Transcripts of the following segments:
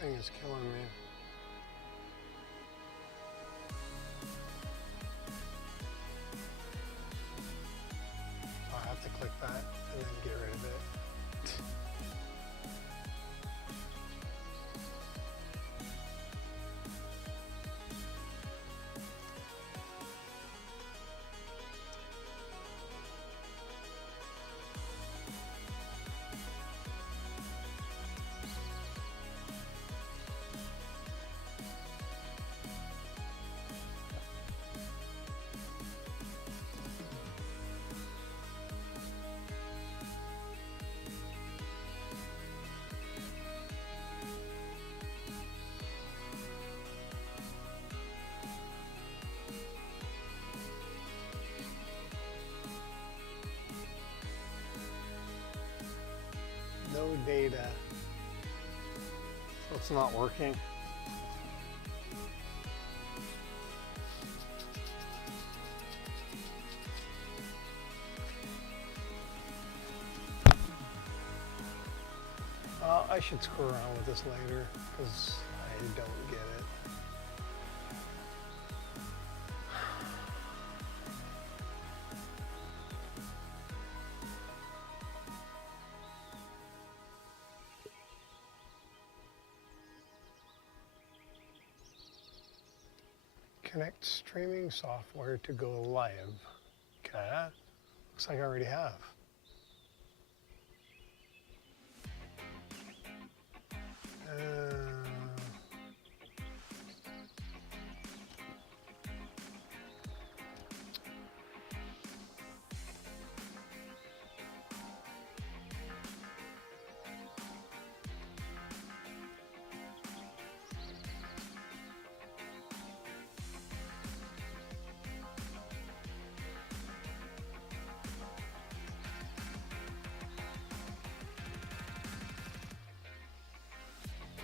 thing is killing me. So I have to click that and then get rid of it. No data. So it's not working. I should screw around with this later because I don't get it. Connect streaming software to go live. Okay, looks like I already have.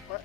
What?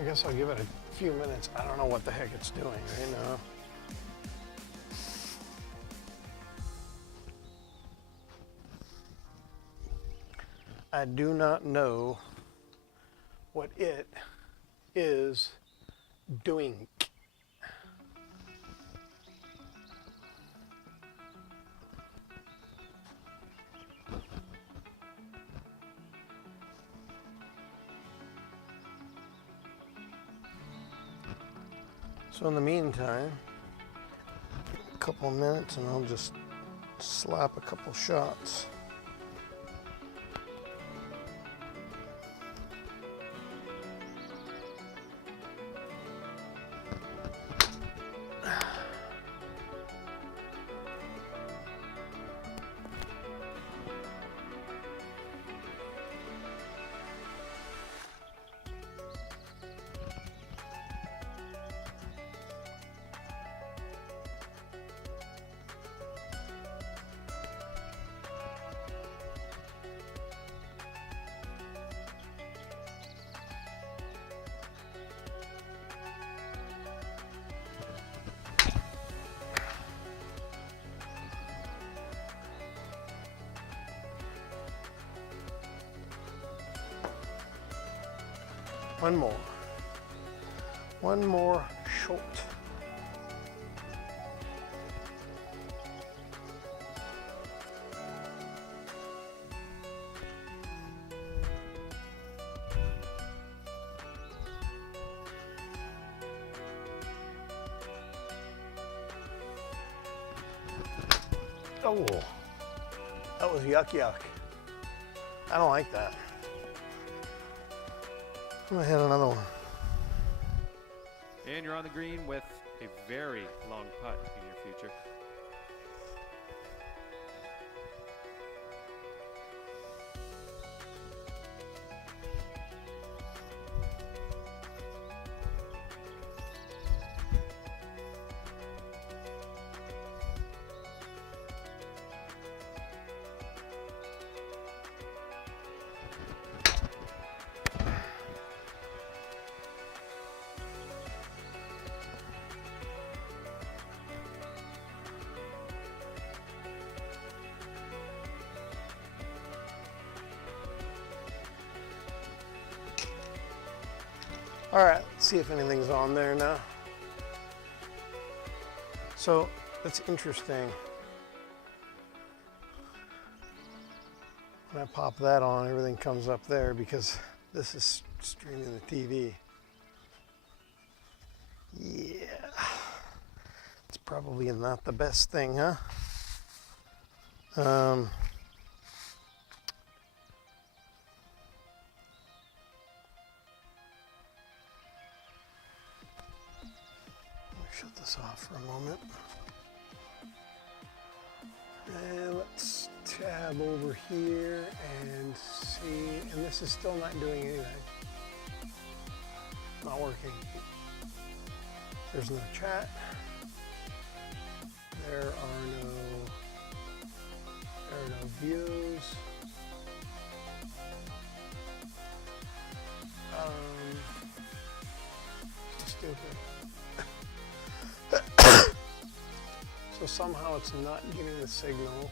I guess I'll give it a few minutes. I don't know what the heck it's doing right now. I do not know what it is doing. So in the meantime, a couple minutes and I'll just slap a couple shots. One more. One more shot. Oh, that was yuck yuck. I don't like that. I'm gonna hit another one. And you're on the green with a very long putt in your future. All right, let's see if anything's on there now. So that's interesting. When I pop that on, everything comes up there because this is streaming the TV. Yeah, it's probably not the best thing, huh? Shut this off for a moment. And let's tab over here and see, and this is still not doing anything. Not working. There's no chat. There are no views. So stupid. So somehow it's not getting the signal.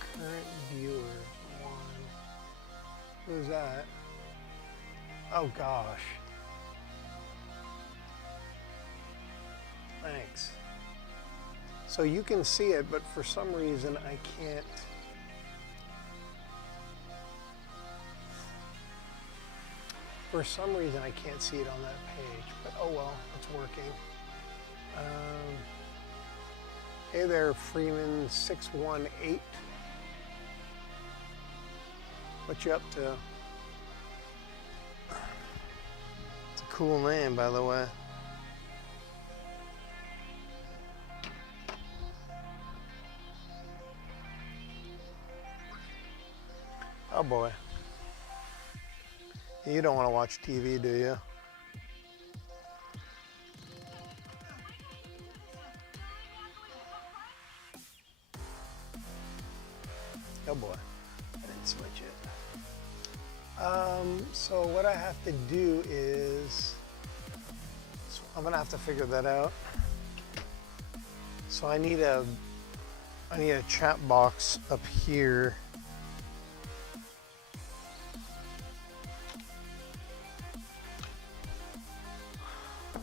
Current viewer one. Who's that? Oh gosh. Thanks. So you can see it, but for some reason I can't. For some reason I can't see it on that page, but oh well, it's working. Hey there, Freeman618. What you up to? It's a cool name, by the way. Oh boy. You don't want to watch TV, do you? Oh boy, I didn't switch it. So what I have to do is, so I'm gonna have to figure that out. So I need a chat box up here.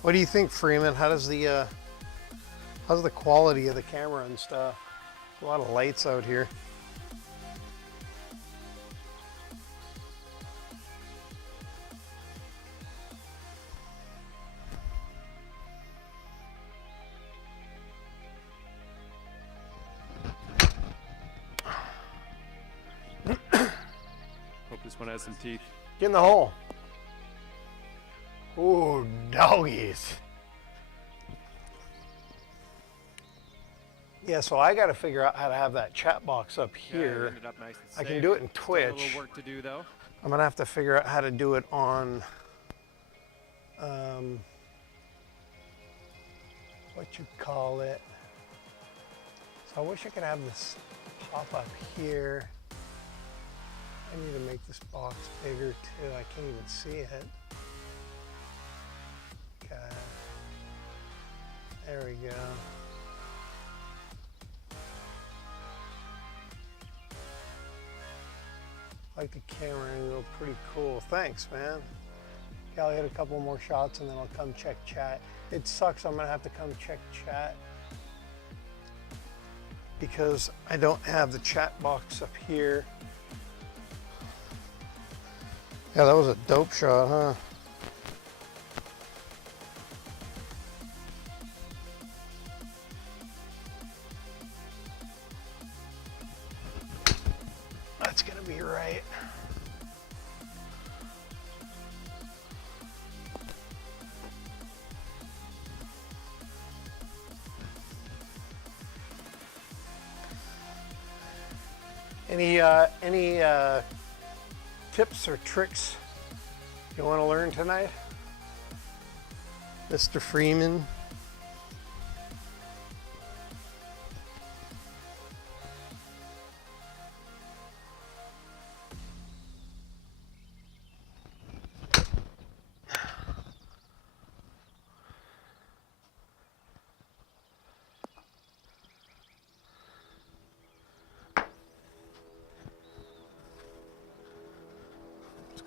What do you think, Freeman? How's the quality of the camera and stuff? A lot of lights out here. Hope this one has some teeth. Get in the hole. Ooh, doggies. Yeah, so I got to figure out how to have that chat box up Yeah, you here. ended up nice and I can safe. do it in Still a Twitch. little work to do though. I'm gonna have to figure out how to do it on what you call it. So I wish I could have this pop up here. I need to make this box bigger too. I can't even see it. Okay. There we go. I like the camera angle, pretty cool. Thanks, man. Okay, I'll hit a couple more shots and then I'll come check chat. It sucks, I'm gonna have to come check chat because I don't have the chat box up here. Yeah, that was a dope shot, huh? That's gonna be right. Any tips or tricks you want to learn tonight, Mr. Freeman?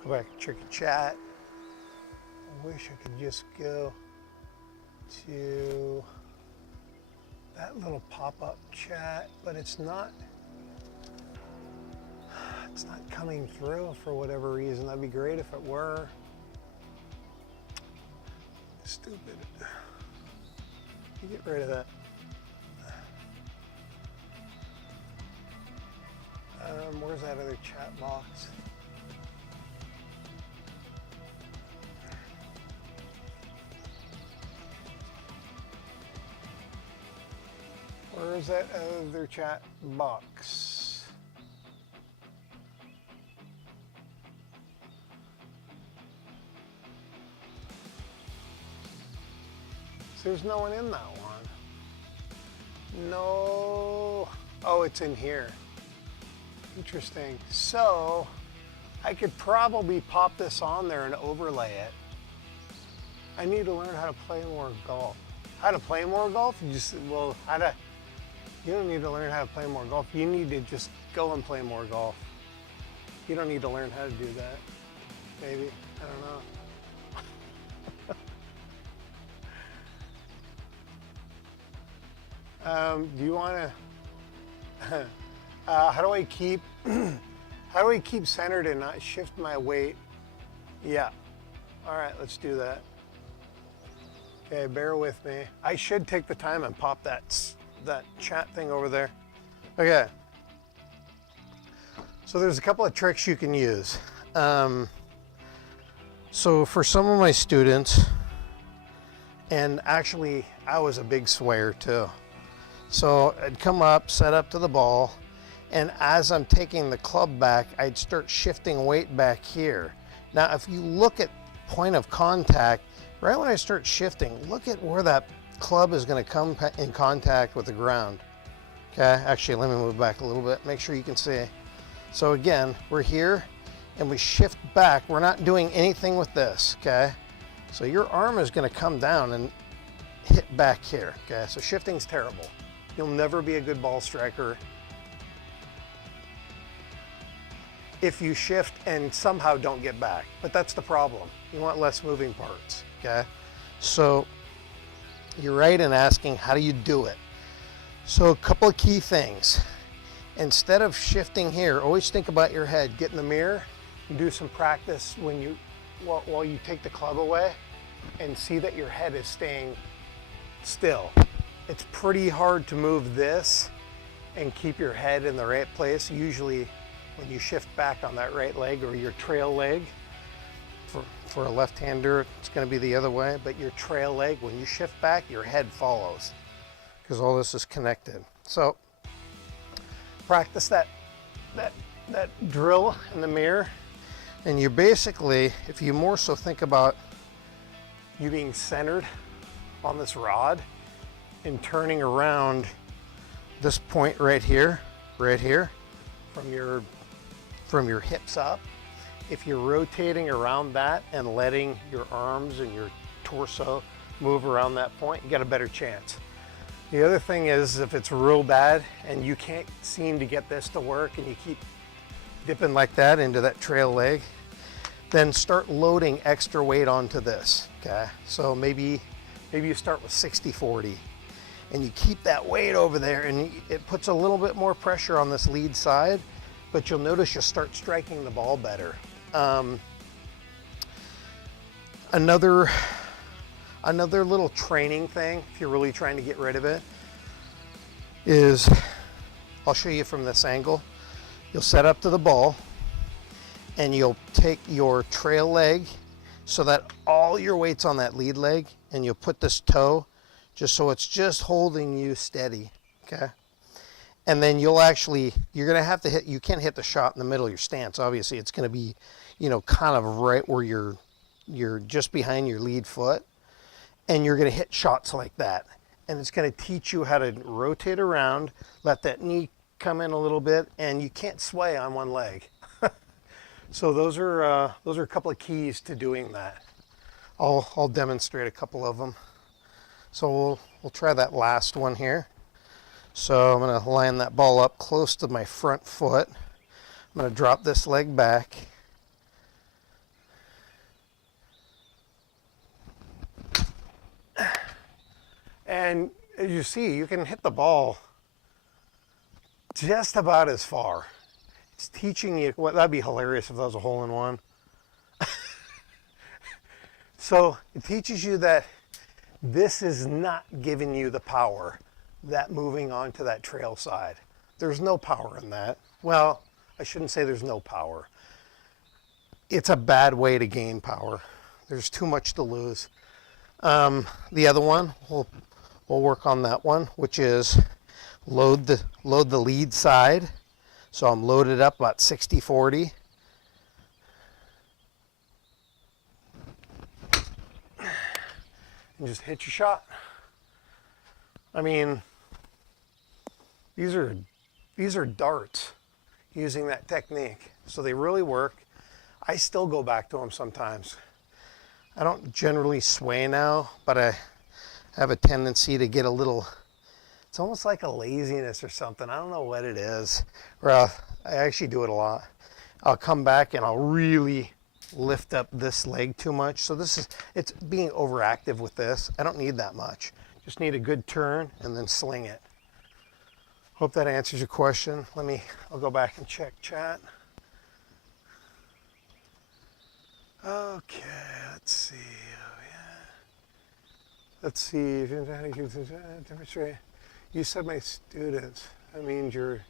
Go back and check the chat. I wish I could just go to that little pop-up chat, but it's not coming through for whatever reason. That'd be great if it were. Stupid. You get rid of that. Where's that other chat box? Where's that other chat box? So there's no one in that one. No. Oh, it's in here. Interesting. So I could probably pop this on there and overlay it. I need to learn how to play more golf. How to play more golf? You don't need to learn how to play more golf. You need to just go and play more golf. You don't need to learn how to do that. Maybe. I don't know. Do you want to? How do I keep centered and not shift my weight? Yeah. All right, let's do that. Okay, bear with me. I should take the time and pop that chat thing over there. Okay. So there's a couple of tricks you can use. So for some of my students, and actually I was a big swayer too. So I'd come up, set up to the ball, and as I'm taking the club back, I'd start shifting weight back here. Now, if you look at point of contact, right when I start shifting, look at where that club is going to come in contact with the ground. Okay, actually, let me move back a little bit, make sure you can see. So again, we're here and we shift back. We're not doing anything with this, okay? So your arm is gonna come down and hit back here, okay? So shifting's terrible. You'll never be a good ball striker if you shift and somehow don't get back. But that's the problem. You want less moving parts, okay? So you're right in asking, how do you do it? So a couple of key things. Instead of shifting here, always think about your head. Get in the mirror and do some practice while you take the club away, and see that your head is staying still. It's pretty hard to move this and keep your head in the right place. Usually when you shift back on that right leg or your trail leg, for a left-hander, it's going to be the other way, but your trail leg, when you shift back, your head follows because all this is connected. So practice that drill in the mirror, and you basically, if you more so think about you being centered on this rod and turning around this point right here, from your hips up. If you're rotating around that and letting your arms and your torso move around that point, you got a better chance. The other thing is, if it's real bad and you can't seem to get this to work and you keep dipping like that into that trail leg, then start loading extra weight onto this, okay? So maybe you start with 60-40 and you keep that weight over there, and it puts a little bit more pressure on this lead side, but you'll notice you'll start striking the ball better. Another little training thing, if you're really trying to get rid of it, is, I'll show you from this angle. You'll set up to the ball and you'll take your trail leg so that all your weight's on that lead leg, and you'll put this toe just so it's just holding you steady, okay? And then you're gonna have to hit, you can't hit the shot in the middle of your stance. Obviously it's gonna be, kind of right where you're just behind your lead foot, and you're gonna hit shots like that. And it's gonna teach you how to rotate around, let that knee come in a little bit, and you can't sway on one leg. So those are a couple of keys to doing that. I'll demonstrate a couple of them. So we'll try that last one here. So I'm going to line that ball up close to my front foot. I'm going to drop this leg back. And as you see, you can hit the ball just about as far. It's teaching you, that'd be hilarious if that was a hole-in-one. So it teaches you that this is not giving you the power, that moving onto that trail side. There's no power in that. Well, I shouldn't say there's no power. It's a bad way to gain power. There's too much to lose. The other one, we'll work on that one, which is load the lead side. So I'm loaded up about 60-40. And just hit your shot. I mean, these are darts using that technique. So they really work. I still go back to them sometimes. I don't generally sway now, but I have a tendency to get a little, it's almost like a laziness or something. I don't know what it is. Or I actually do it a lot. I'll come back and I'll really lift up this leg too much. So it's being overactive with this. I don't need that much. Just need a good turn and then sling it. Hope that answers your question. I'll go back and check chat. Okay, let's see. Oh, yeah. Let's see. You said my students. That means you're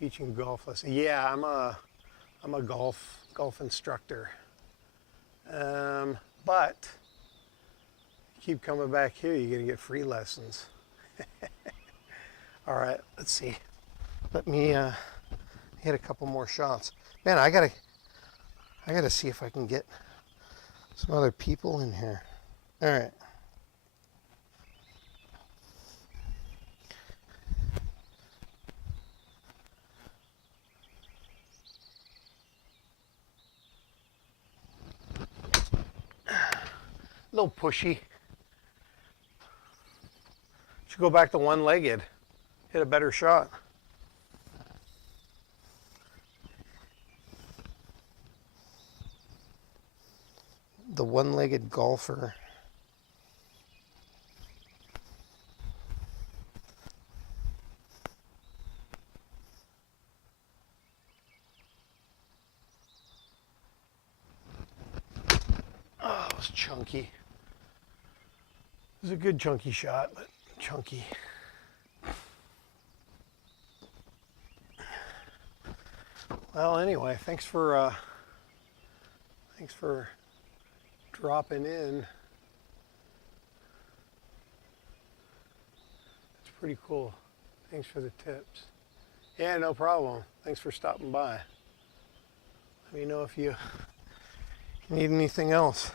teaching golf lessons. Yeah, I'm a golf instructor. But keep coming back here, you're gonna get free lessons. All right, let's see. Let me hit a couple more shots. Man, I gotta see if I can get some other people in here. All right. A little pushy. Should go back to one-legged. Hit a better shot. The one-legged golfer. Oh, it was chunky. It was a good chunky shot, but chunky. Well, anyway, thanks for dropping in. It's pretty cool. Thanks for the tips. Yeah, no problem. Thanks for stopping by. Let me know if you need anything else.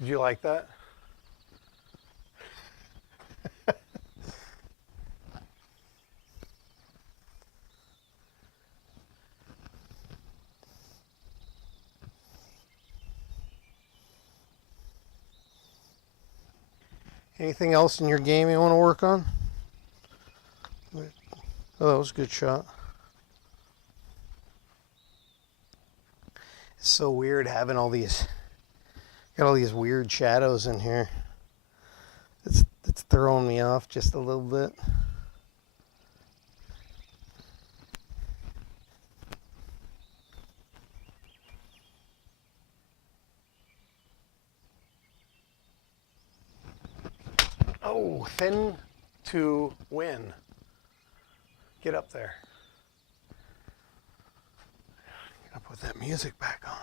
Did you like that? Anything else in your game you want to work on? Oh, that was a good shot. It's so weird having all these, got all these weird shadows in here. It's throwing me off just a little bit. Oh, thin to win. Get up there. Gotta put that music back on.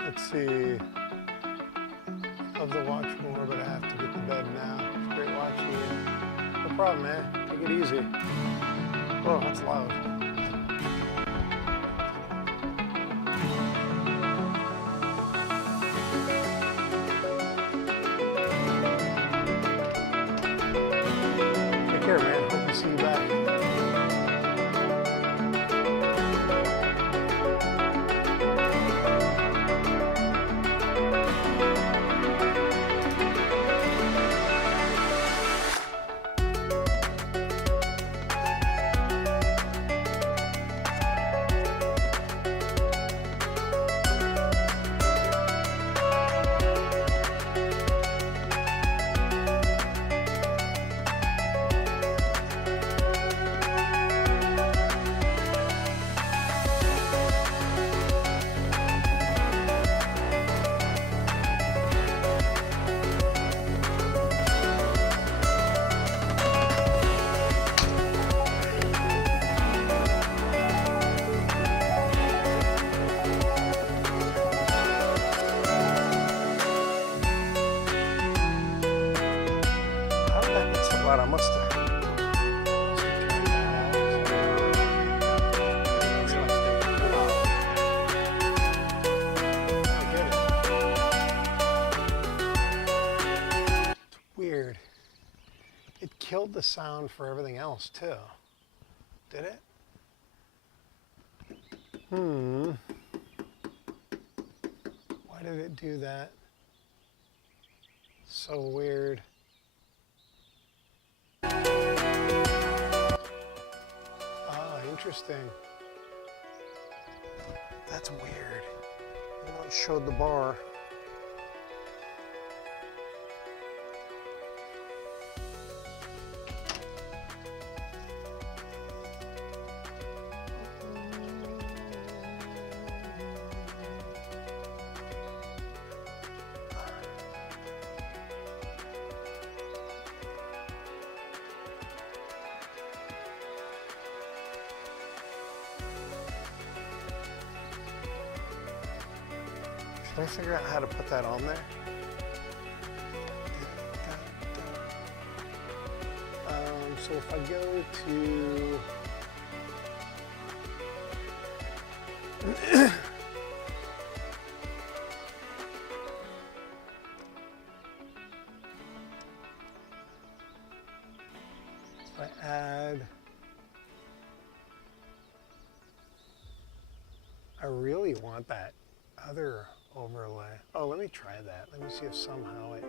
Let's see. Love to watch more, but I have to get to bed now. It's great watching you. No problem, man. Take it easy. Oh, that's loud. Take care, man. Hope to see you back. I must have turned that out. It's weird. It killed the sound for everything else too. Did it? Why did it do that? So weird. Interesting. That's weird. I know it showed the bar. Can I figure out how to put that on there? So if I go to if I add, I really want that other overlay. Oh, let me try that. Let me see if somehow it.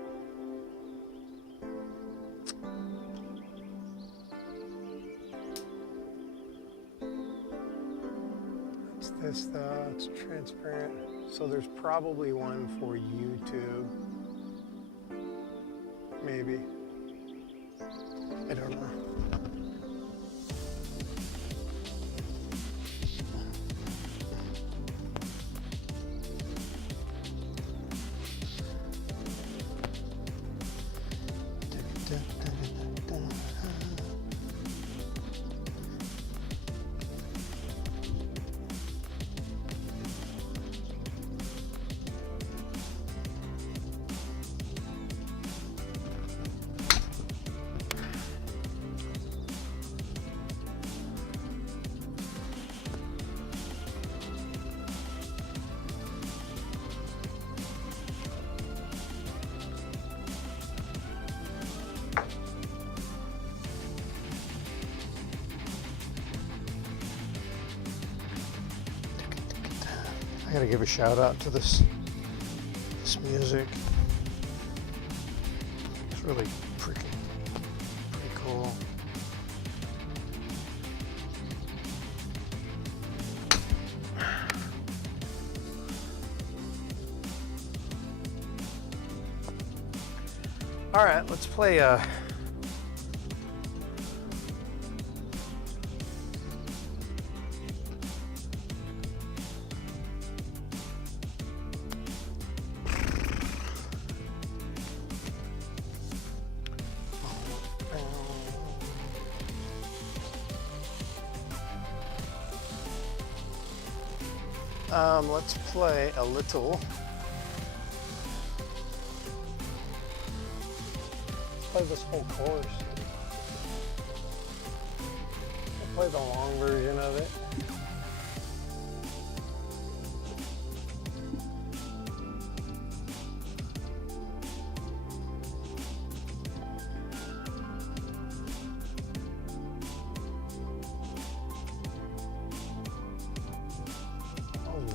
It's this though, it's transparent. So there's probably one for YouTube. Maybe. I don't know. I gotta give a shout out to this music. It's really pretty cool. All right, let's play let's play a little. Let's play this whole course. I'll play the long version of it.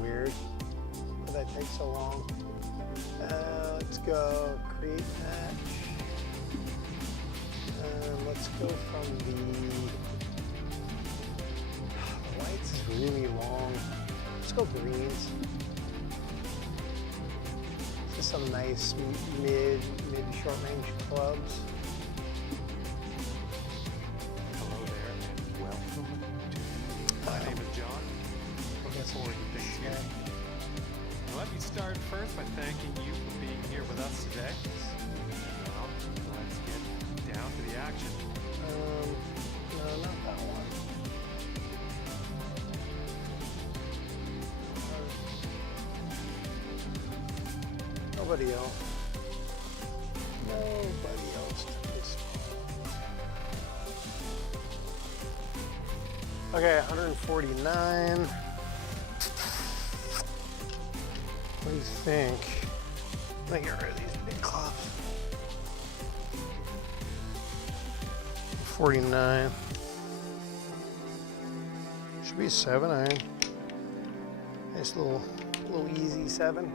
Weird. Why did that take so long? Let's go create match. Let's go from the whites is really long. Let's go greens. Just some nice mid short range clubs. Hello there and welcome to. My name is John. Forward to things here. Now, let me start first by thanking you for being here with us today. Now, let's get down to the action. No, not that one. Nobody else. Nobody else took this one. Okay, 149. What do you think? Let me get rid of these big clubs. 49. Should be a 7 iron. Nice little easy 7.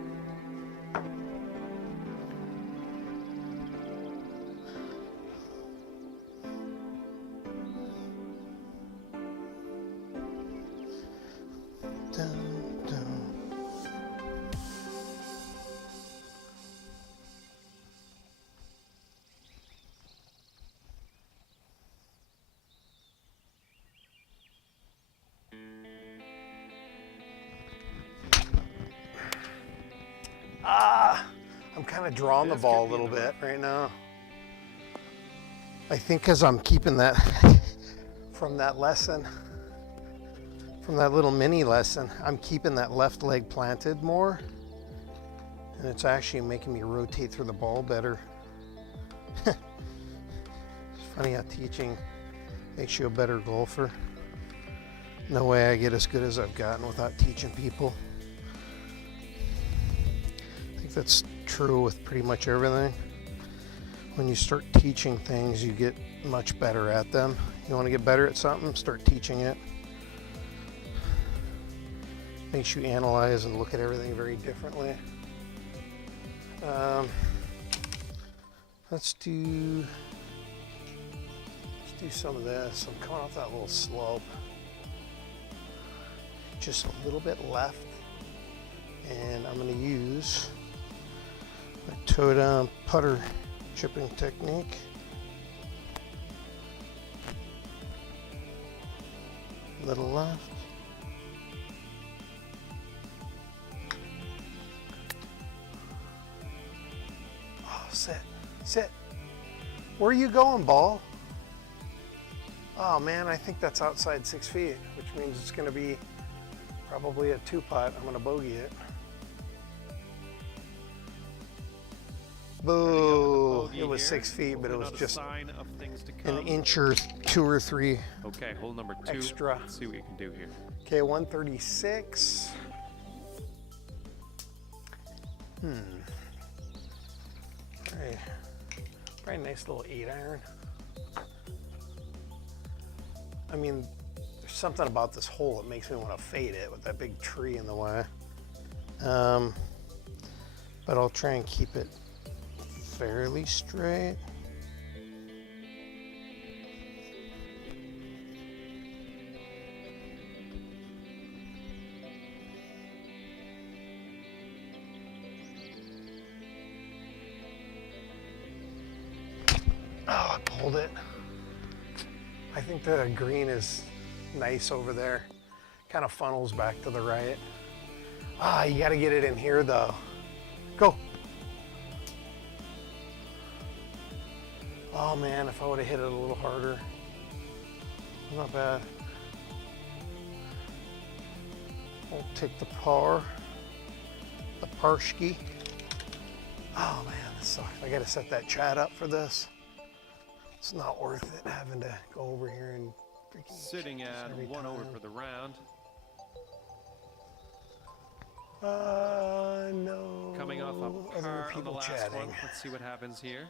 I'm kind of drawing the ball a little bit right now. I think because I'm keeping that from that lesson, from that little mini lesson, I'm keeping that left leg planted more. And it's actually making me rotate through the ball better. It's funny how teaching makes you a better golfer. No way I get as good as I've gotten without teaching people. I think that's true with pretty much everything. When you start teaching things, you get much better at them. You want to get better at something, start teaching it. Makes you analyze and look at everything very differently. Let's do some of this. I'm coming off that little slope. Just a little bit left. And I'm going to use my toe down putter chipping technique. Little left. Oh, sit, sit. Where are you going, ball? Oh man, I think that's outside 6 feet, which means it's going to be probably a 2-putt. I'm going to bogey it. Boo! It was 6 feet, but it was just an inch or 2 or 3. Okay, hole number 2. Extra. Let's see what you can do here. Okay, 136. Probably a nice little 8-iron. I mean, there's something about this hole that makes me want to fade it with that big tree in the way. But I'll try and keep it fairly straight. Oh, I pulled it. I think the green is nice over there. Kind of funnels back to the right. Ah, you got to get it in here though. Go. Oh man, if I would have hit it a little harder. Not bad. I'll take the par. The parski. Oh man, this sucks. I got to set that chat up for this. It's not worth it having to go over here and freaking sitting at 1 over for the round. No. Coming off a par on the last one. Let's see what happens here.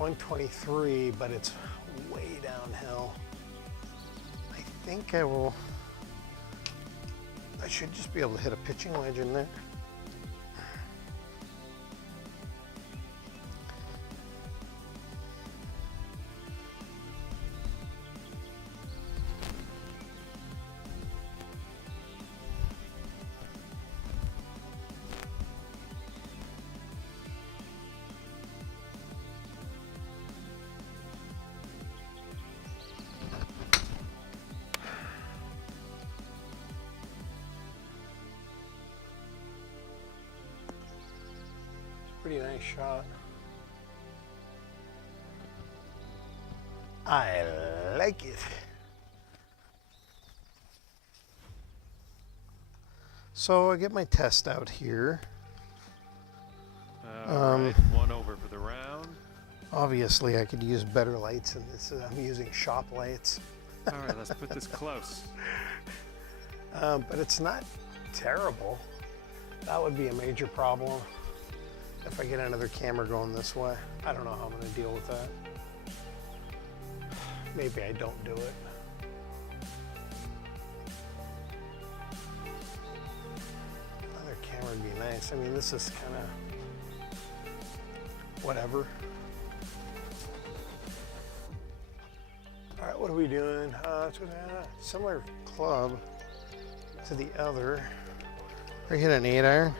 .123, but it's way downhill. I think I will. I should just be able to hit a pitching wedge in there. Pretty nice shot. I like it. So I get my test out here. Right, 1 over for the round. Obviously, I could use better lights than this. I'm using shop lights. All right, let's put this close. But it's not terrible. That would be a major problem if I get another camera going this way. I don't know how I'm going to deal with that. Maybe I don't do it. Another camera would be nice. I mean, this is kind of whatever. All right, what are we doing? It's a similar club to the other. I hit an 8-iron.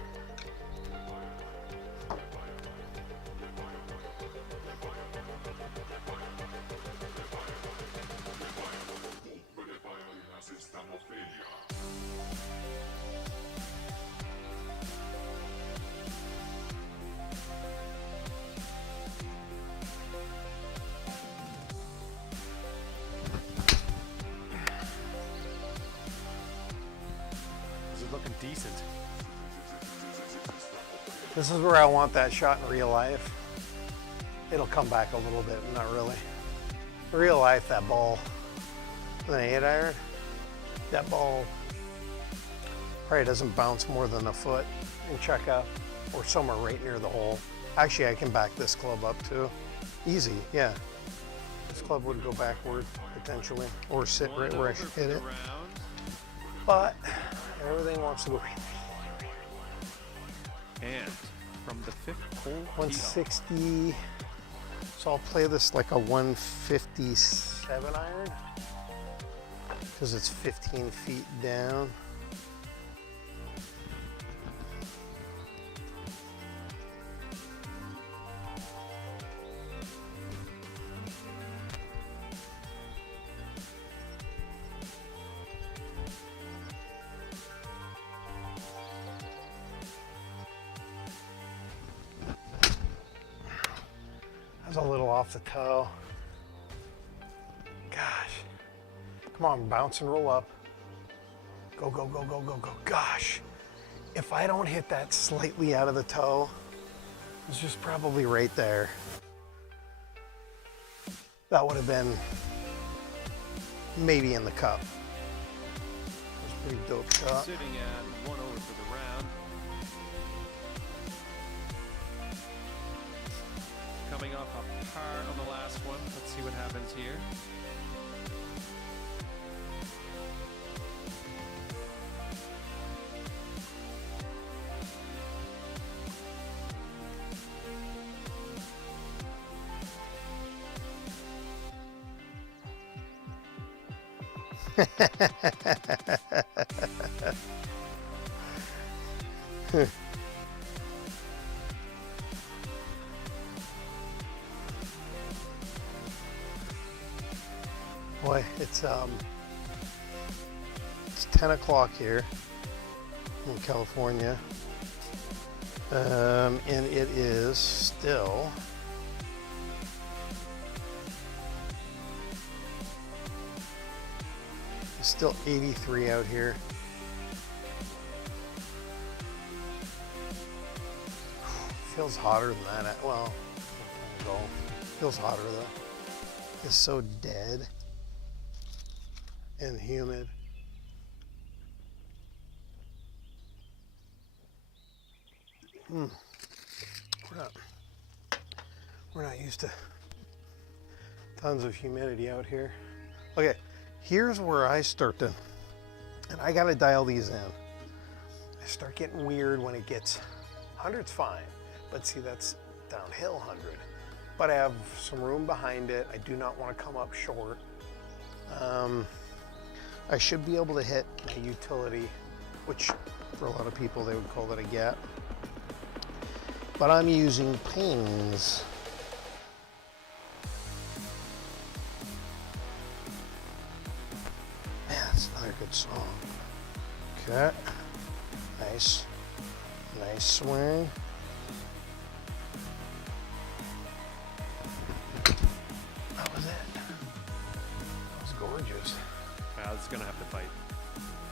decent. This is where I want that shot in real life. It'll come back a little bit, not really. In real life, that ball with an 8-iron, that ball probably doesn't bounce more than a foot and check up or somewhere right near the hole. Actually, I can back this club up too. Easy, yeah. This club would go backward potentially or sit right where I should hit it. But everything wants to go. And from the 5th hole, 160. So I'll play this like a 157 iron because it's 15 feet down. A little off the toe. Gosh. Come on, bounce and roll up. Go, go, go, go, go, go. Gosh. If I don't hit that slightly out of the toe, it's just probably right there. That would have been maybe in the cup. That was a pretty dope shot. Sitting at 1 over for the round. Coming off a par on the last one. Let's see what happens here. Boy, it's 10 o'clock here in California, and it is still it's still 83 out here. Feels hotter than that. Well, feels hotter though. It's so dead and humid. We're not used to tons of humidity out here. Okay, here's where I start to, and I gotta dial these in. I start getting weird when it gets 100's fine, but see that's downhill 100. But I have some room behind it. I do not want to come up short. I should be able to hit a utility, which for a lot of people they would call that a gap. But I'm using pings. Man, that's another good song. Okay. Nice. Nice swing. That was it. That was gorgeous. It's gonna have to fight.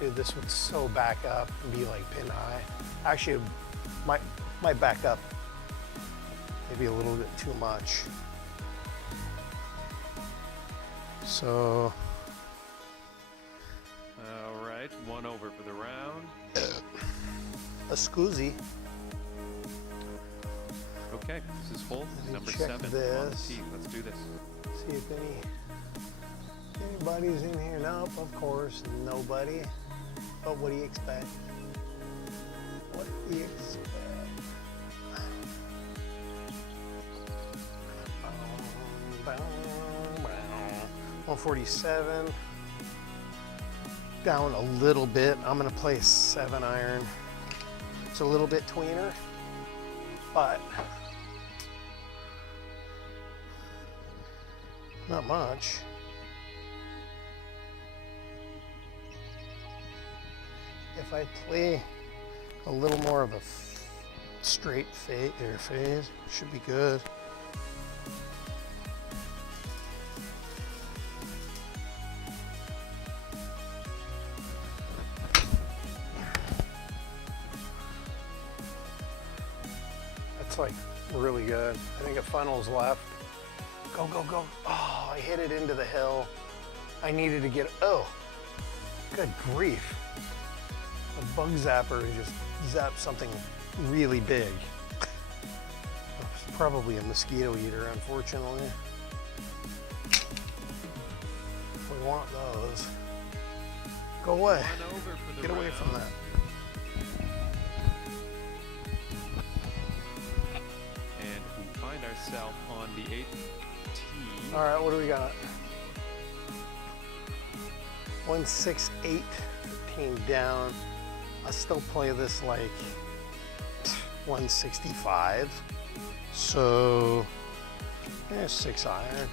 Dude, this would so back up and be like pin high. Actually, might back up maybe a little bit too much. So. All right, 1 over for the round. A scoozy. Okay, this is hole number check 7 on the this. tee. Let's do this. See if anybody's in here. Nope, of course, nobody. But what do you expect? What do you expect? 147. Down a little bit. I'm gonna play a 7-iron. It's a little bit tweener, but not much. If I play a little more of a straight fade or phase, should be good. like really good. I think it funnels left. Go, go, go. Oh, I hit it into the hill. I needed to get, oh, good grief. A bug zapper just zapped something really big. It's probably a mosquito eater, unfortunately. We want those. Go away. Get away from that. And we find ourselves on the 8th tee. All right, what do we got? 168, 15 down. I'll still play this like 165. So, yeah, 6 iron.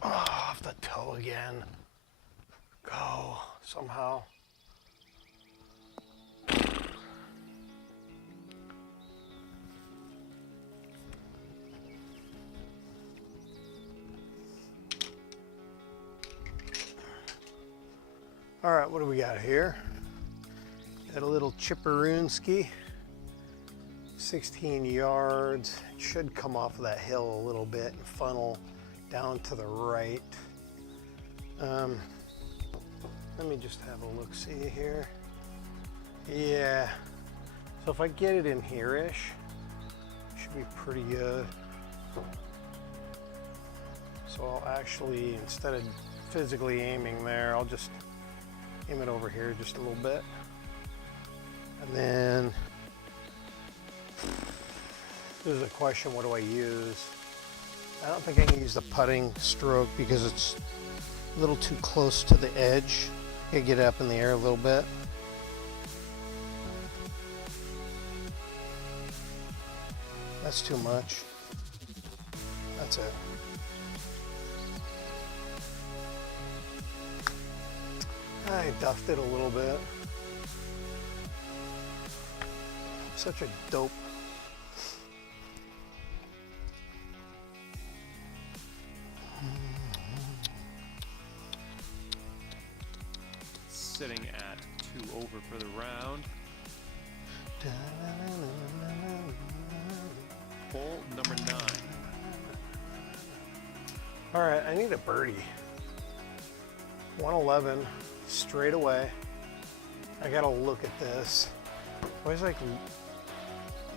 Off the toe again. Go somehow. All right, what do we got here? Got a little chipperoonski, 16 yards. It should come off of that hill a little bit and funnel down to the right. Let me just have a look-see here. Yeah, so if I get it in here-ish, should be pretty good. So I'll actually, instead of physically aiming there, I'll just aim it over here just a little bit. And then, this is a question, what do I use? I don't think I can use the putting stroke because it's a little too close to the edge. I get it up in the air a little bit. That's too much. That's it. I duffed it a little bit. Such a dope. Sitting at 2 over for the round. Hole number 9. All right, I need a birdie. 111 straight away. I gotta look at this. Always like,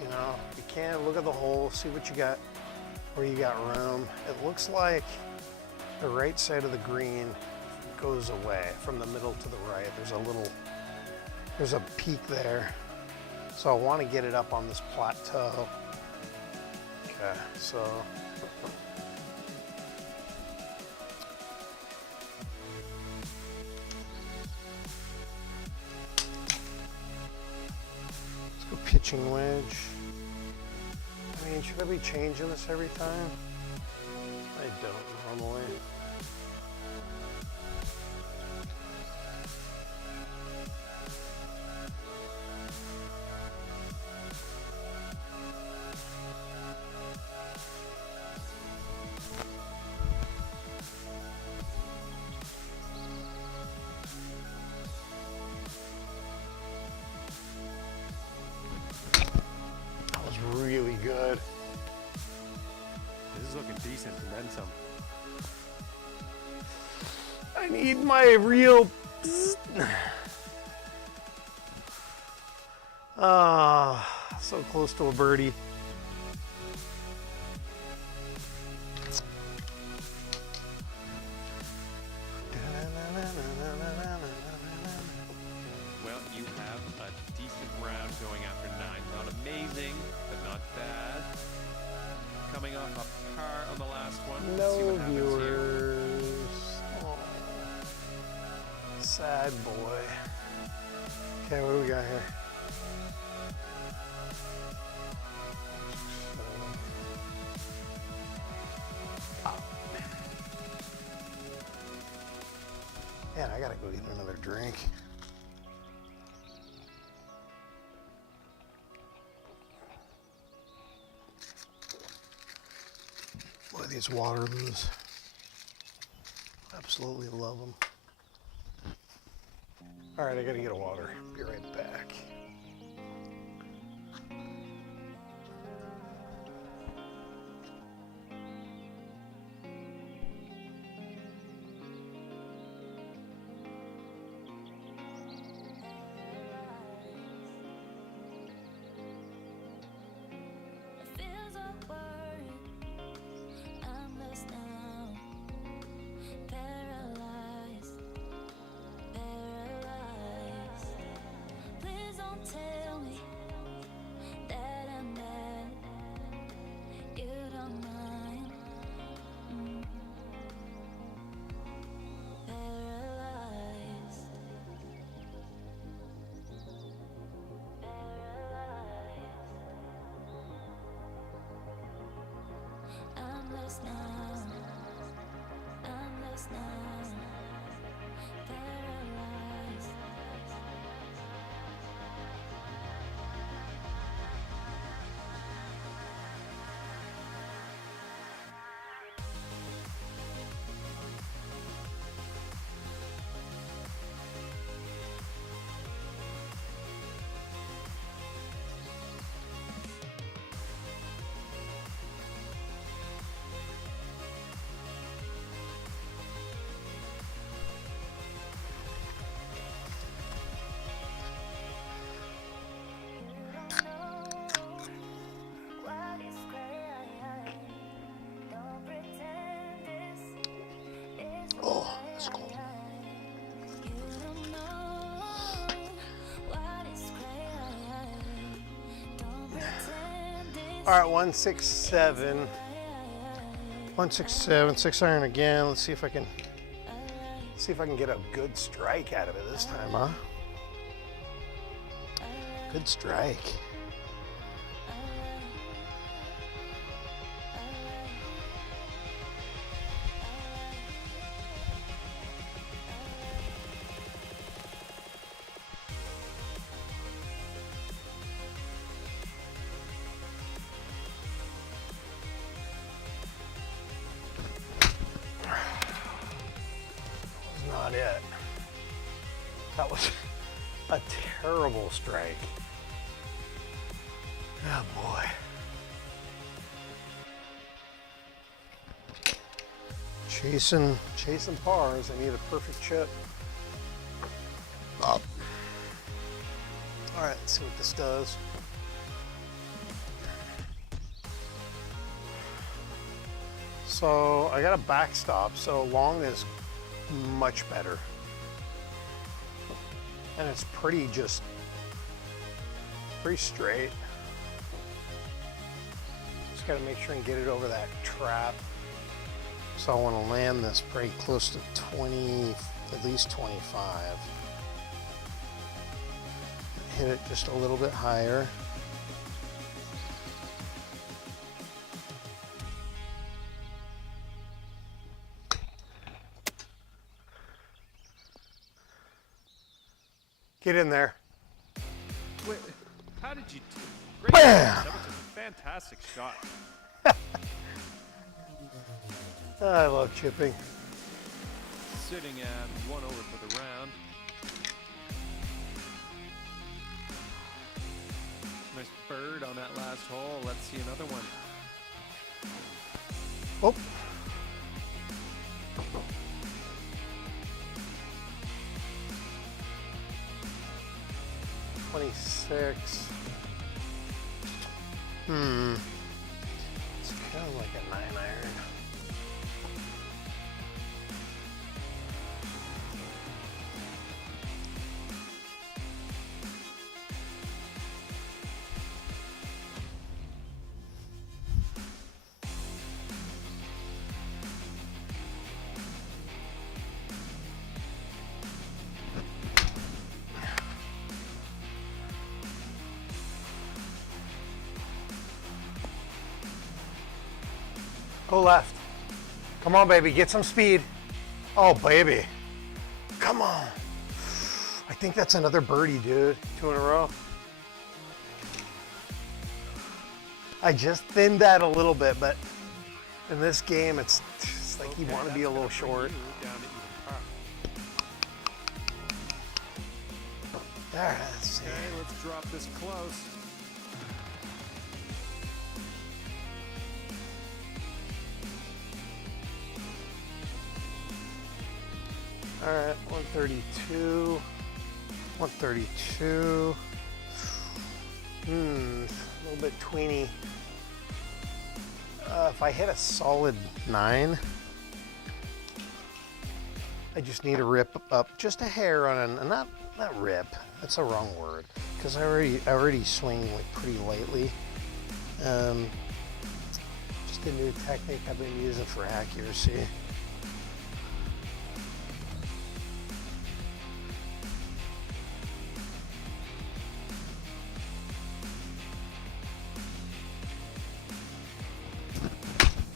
you know, you can look at the hole, see what you got, where you got room. It looks like the right side of the green goes away from the middle to the right. There's a peak there. So I want to get it up on this plateau. Okay, so. Let's go pitching wedge. I mean, should I be changing this every time? I don't normally. Really good. This is looking decent and then some. I need my real. So close to a birdie. Well, you have a decent round going after 9. Not amazing, but not bad. Coming off a par on the last one. Let's see No what happens here. viewers. Oh, sad boy. Okay, what do we got here? Man, I gotta go get another drink. Boy, these Waterloos. Absolutely love them. All right, I gotta get a water. Be right back. Oh, that's cool. All right, 167. 167, 6 iron again. Let's see if I can get a good strike out of it this time, huh? Good strike. Not it. That was a terrible strike. Oh boy. Chasing pars. I need a perfect chip. All right, let's see what this does. So I got a backstop, so long is much better. And it's pretty straight. Just gotta make sure and get it over that trap. So I wanna land this pretty close to 20, at least 25. Hit it just a little bit higher. Get in there. Wait, how did you do? Bam! That was a fantastic shot. I love chipping. Sitting at 1 over for the round. Nice bird on that last hole. Let's see another one. Oh. $26. It's kind of like a 9 iron. Go left. Come on, baby, get some speed. Oh, baby. Come on. I think that's another birdie, dude. 2 in a row. I just thinned that a little bit, but in this game, it's like you want to be a little short. All right, let's see. Okay, let's drop this close. All right, 132. 132. A little bit tweeny. If I hit a solid 9, I just need to rip up just a hair on an, not rip. That's the wrong word, because I already swing like pretty lightly. Just a new technique I've been using for accuracy.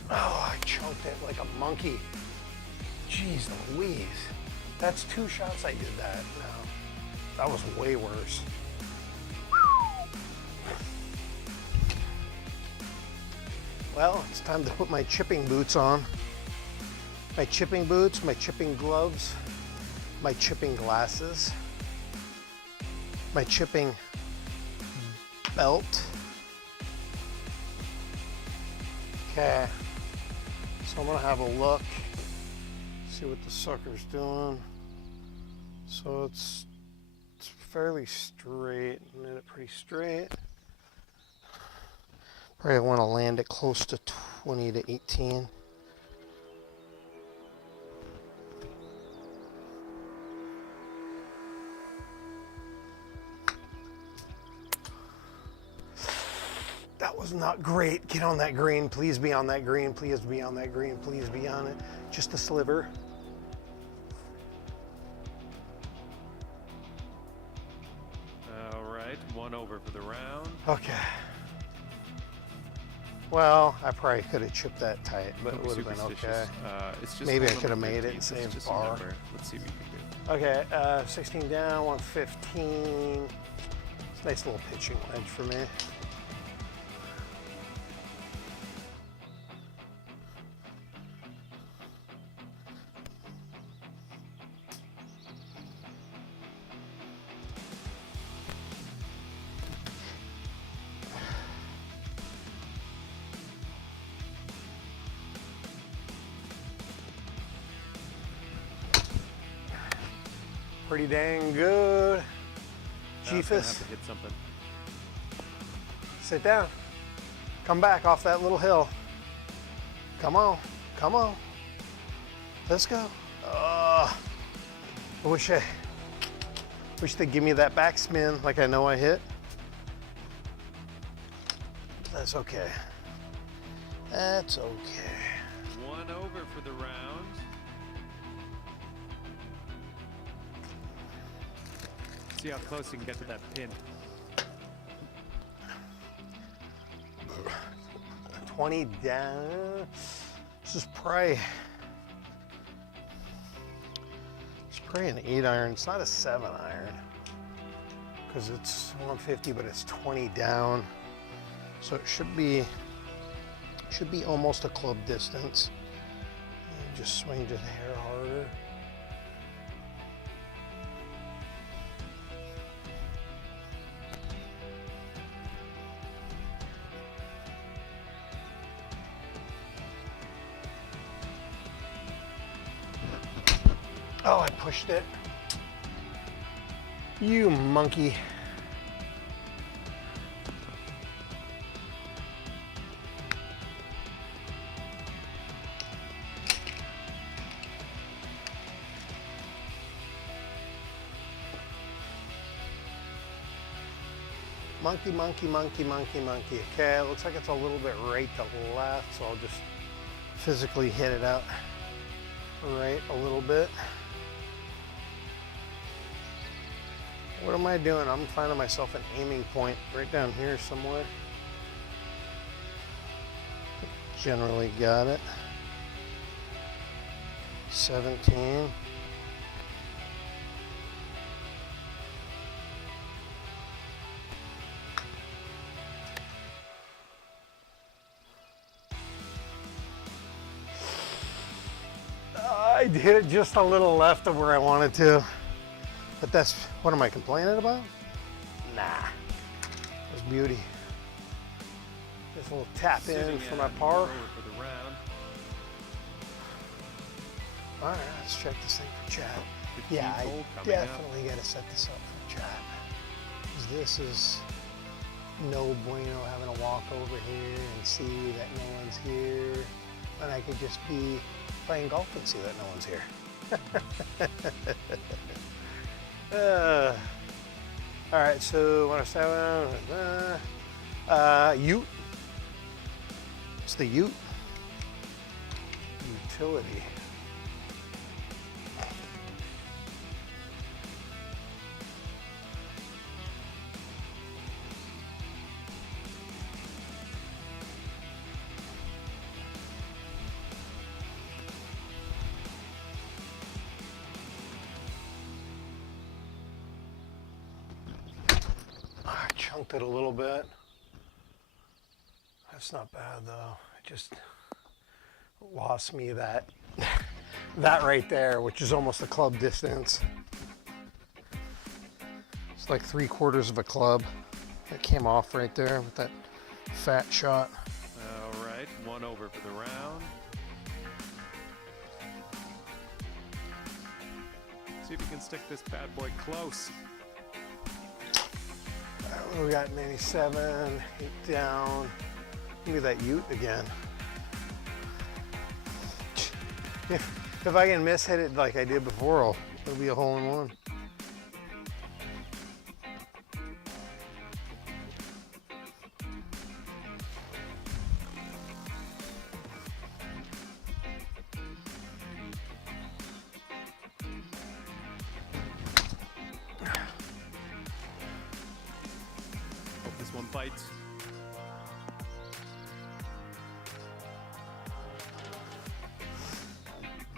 Oh, I choked it like a monkey. Jeez Louise. That's 2 shots I did that. No, that was way worse. Well, it's time to put my chipping boots on. My chipping boots, my chipping gloves, my chipping glasses, my chipping belt. Okay. So I'm gonna have a look, see what the sucker's doing. So it's fairly straight, made it pretty straight. Probably want to land it close to 20 to 18. That was not great. Get on that green. Please be on that green. Please be on that green. Please be on it. Just a sliver. All right, 1 over for the round. Okay. Well, I probably could have chipped that tight, but it would have been okay. It's just Maybe I hole could have number made it 13, and so it's saved just a bar. number. Let's see what we can do. Okay, 16 down, 115. It's a nice little pitching wedge for me. Pretty dang good. Gonna have Jeefus, to hit something. sit down. Come back off that little hill. Come on, come on. Let's go. I wish they'd give me that backspin like I know I hit. That's okay. That's okay. 1 over for the round. See how close you can get to that pin. 20 down. This is probably an 8-iron. It's not a 7-iron because it's 150, but it's 20 down. So it should be almost a club distance. And just swing just a hair harder. Oh, I pushed it. You monkey. Monkey, monkey, monkey, monkey, monkey. Okay, it looks like it's a little bit right to left, so I'll just physically hit it out right a little bit. What am I doing? I'm finding myself an aiming point right down here somewhere. Generally got it. 17. I did it just a little left of where I wanted to. But that's, what am I complaining about? Nah, it was beauty. Just a little tap in for my par. For the round. All right, let's check this thing for chat. 15th Yeah, I hole coming definitely got to set this up for chat. 'Cause this is no bueno having to walk over here and see that no one's here. And I could just be playing golf and see that no one's here. All right, so 107, Ute. It's the Ute. Utility. I chunked it a little bit. That's not bad though. It just lost me that right there, which is almost a club distance. It's like 3/4 of a club that came off right there with that fat shot. All right, 1 over for the round. See if you can stick this bad boy close. What do we got? 97, 8 down. Look at that Ute again. If I can miss hit it like I did before, it'll be a hole in one. Hope this one bites.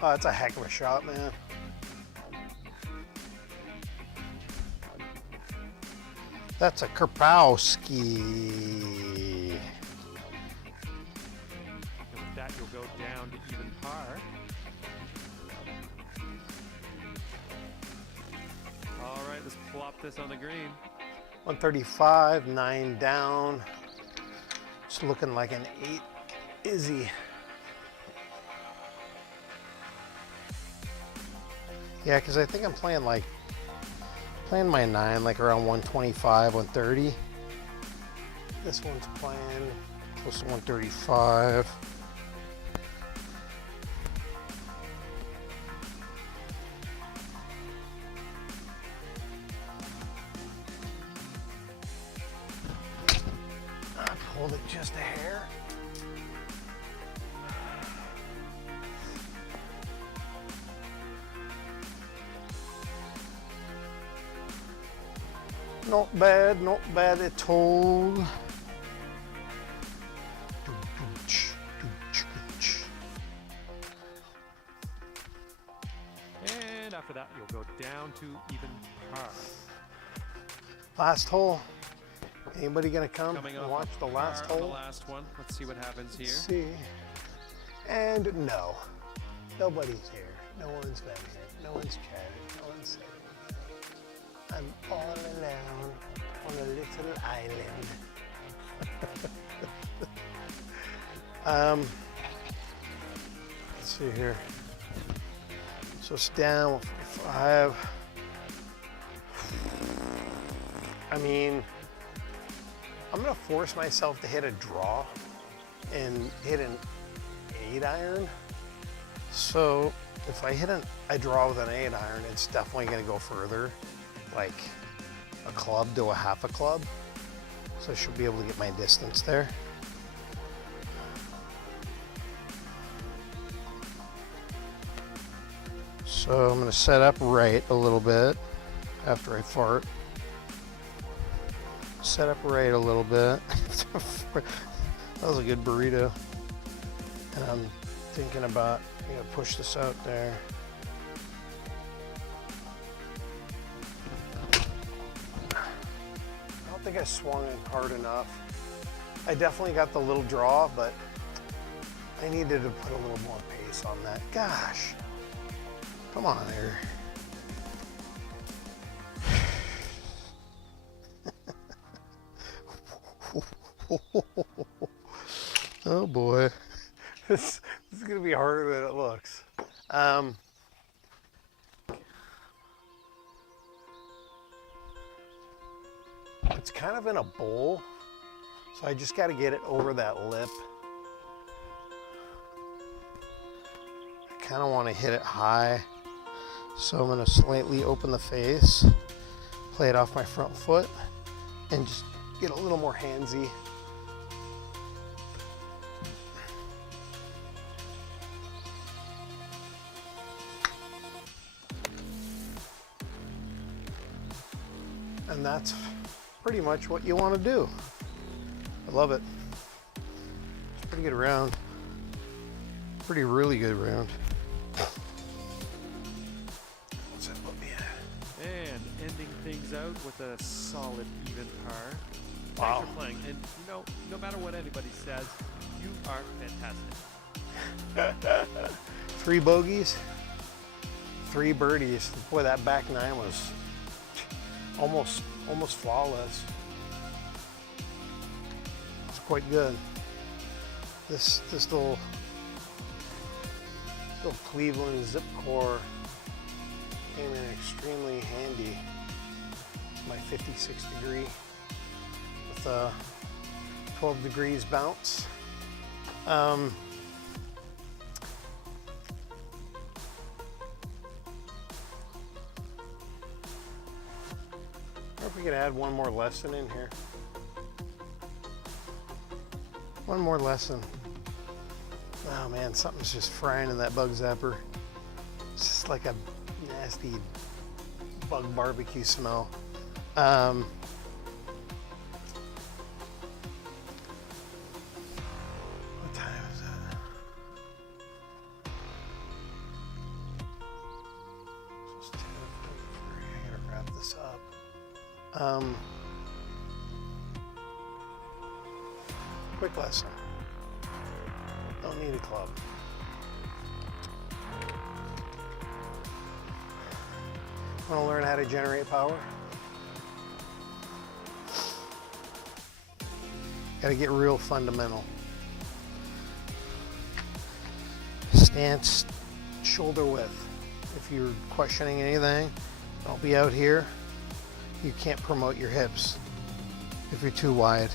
Oh, that's a heck of a shot, man. That's a Karpowski. And with that, you'll go down to even par. All right, let's plop this on the green. 135, 9 down. It's looking like an 8 Izzy. Yeah, because I think I'm playing my 9 like around 125, 130. This one's playing close to 135. I pulled it just a hair. Not bad at all. And after that, you'll go down to even par. Last hole. Anybody gonna come Coming and off watch the last par on hole? the last one. Let's see what happens here. Let's see. And no, nobody's here. No one's been here. No one's chatted. No one's saying anything. I'm all alone on a little island. Let's see here. So it's down 5. I mean, I'm gonna force myself to hit a draw and hit an 8 iron. So if I draw with an 8 iron, it's definitely gonna go further, like a club to a half a club. So I should be able to get my distance there. So I'm gonna set up right a little bit after I fart. Set up right a little bit. That was a good burrito. And I'm thinking about, push this out there. I don't think I swung it hard enough. I definitely got the little draw, but I needed to put a little more pace on that. Gosh, Come on here. Oh boy. This is going to be harder than it looks. It's kind of in a bowl, so I just got to get it over that lip. I kind of want to hit it high, so I'm going to slightly open the face, play it off my front foot, and just get a little more handsy. And that's pretty much what you want to do. I love it. It's a pretty good round. Really good round. What's that put me at? And ending things out with a solid even par. Wow. Thanks for playing. And no matter what anybody says, you are fantastic. 3 bogeys, 3 birdies. Boy, that back 9 was almost flawless. It's quite good. This little Cleveland zip core came in extremely handy. It's my 56 degree with a 12 degrees bounce. Or if we could add one more lesson in here. One more lesson. Oh man, something's just frying in that bug zapper. It's just like a nasty bug barbecue smell. What time is it? It's 10:43. I gotta wrap this up. Quick lesson. Don't need a club. Want to learn how to generate power? Got to get real fundamental. Stance, shoulder width. If you're questioning anything, don't be out here. You can't promote your hips if you're too wide.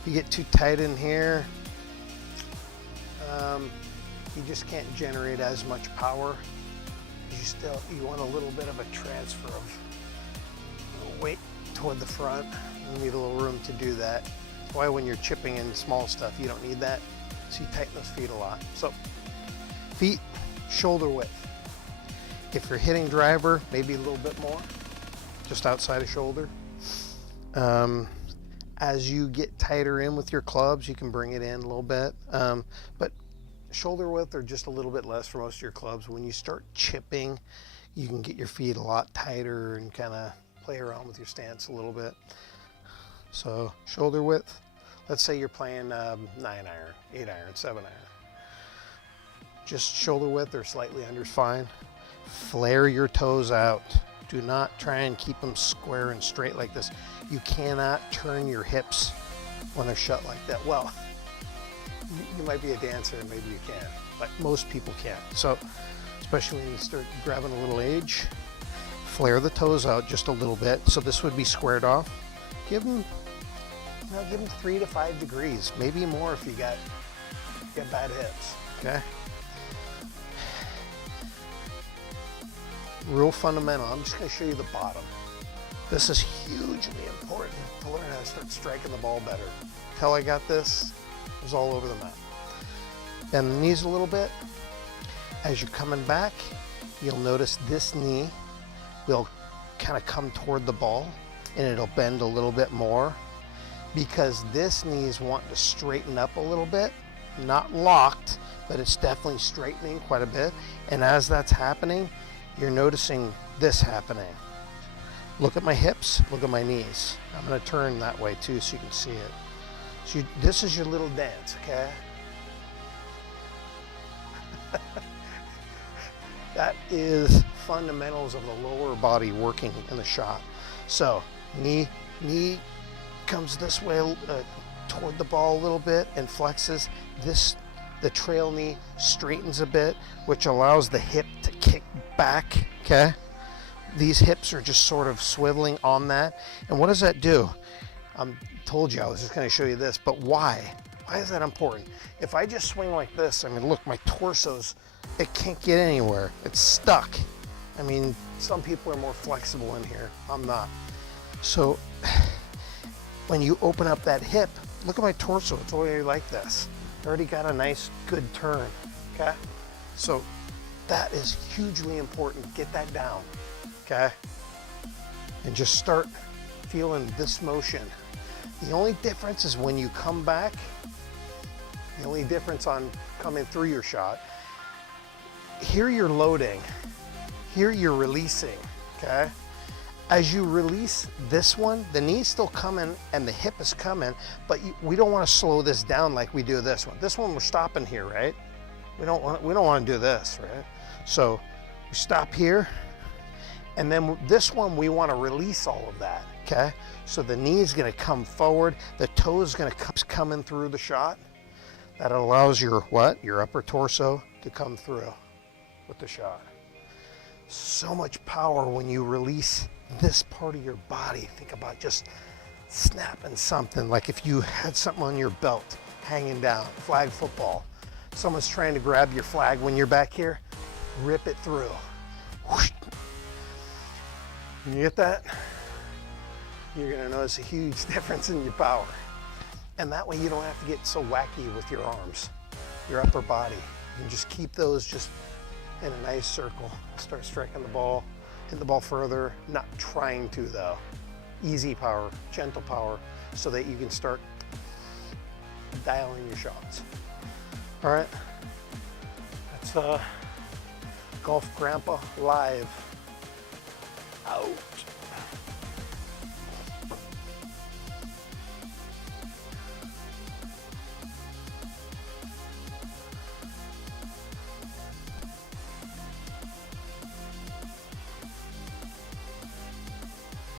If you get too tight in here, you just can't generate as much power. You want a little bit of a transfer of weight toward the front. You need a little room to do that. That's why when you're chipping in small stuff, you don't need that. So you tighten those feet a lot. So feet, shoulder width. If you're hitting driver, maybe a little bit more, just outside of shoulder. As you get tighter in with your clubs, you can bring it in a little bit. But shoulder width or just a little bit less for most of your clubs. When you start chipping, you can get your feet a lot tighter and kind of play around with your stance a little bit. So shoulder width, let's say you're playing 9 iron, 8 iron, 7 iron. Just shoulder width or slightly under is fine. Flare your toes out. Do not try and keep them square and straight like this. You cannot turn your hips when they're shut like that. Well, you might be a dancer and maybe you can, but most people can't. So, especially when you start grabbing a little age, flare the toes out just a little bit. So this would be squared off. Give them 3 to 5 degrees, maybe more if you got bad hips. Okay. Real fundamental. I'm just going to show you the bottom. This is hugely important to learn how to start striking the ball better. Till I got this, it was all over the map. Bend the knees a little bit. As you're coming back, you'll notice this knee will kind of come toward the ball and it'll bend a little bit more because this knee is wanting to straighten up a little bit. Not locked, but it's definitely straightening quite a bit. And as that's happening, you're noticing this happening. Look at my hips, look at my knees. I'm gonna turn that way too so you can see it. So this is your little dance, okay? That is fundamentals of the lower body working in the shot. So knee comes this way toward the ball a little bit and flexes. The trail knee straightens a bit, which allows the hip to kick back, okay? These hips are just sort of swiveling on that. And what does that do? Told you I was just gonna show you this, but why? Why is that important? If I just swing like this, I mean, look, my torso's, it can't get anywhere. It's stuck. I mean, some people are more flexible in here. I'm not. So when you open up that hip, look at my torso. It's already like this. Already got a nice, good turn, okay? So that is hugely important. Get that down, okay? And just start feeling this motion. The only difference is when you come back, the only difference on coming through your shot, here you're loading, here you're releasing, okay? As you release this one, the knee's still coming and the hip is coming, but we don't want to slow this down like we do this one. This one we're stopping here, right? We don't want to do this, right? So we stop here, and then this one we want to release all of that, okay? So the knee is going to come forward, the toe is going to come in through the shot. That allows your what? Your upper torso to come through with the shot. So much power when you release this part of your body. Think about just snapping something, like if you had something on your belt hanging down, flag football. Someone's trying to grab your flag when you're back here, rip it through. Whoosh. You get that? You're gonna notice a huge difference in your power. And that way you don't have to get so wacky with your arms, your upper body. You can just keep those just in a nice circle. Start striking the ball, hit the ball further, not trying to though. Easy power, gentle power, so that you can start dialing your shots. All right, that's Golf Grampa live. Out.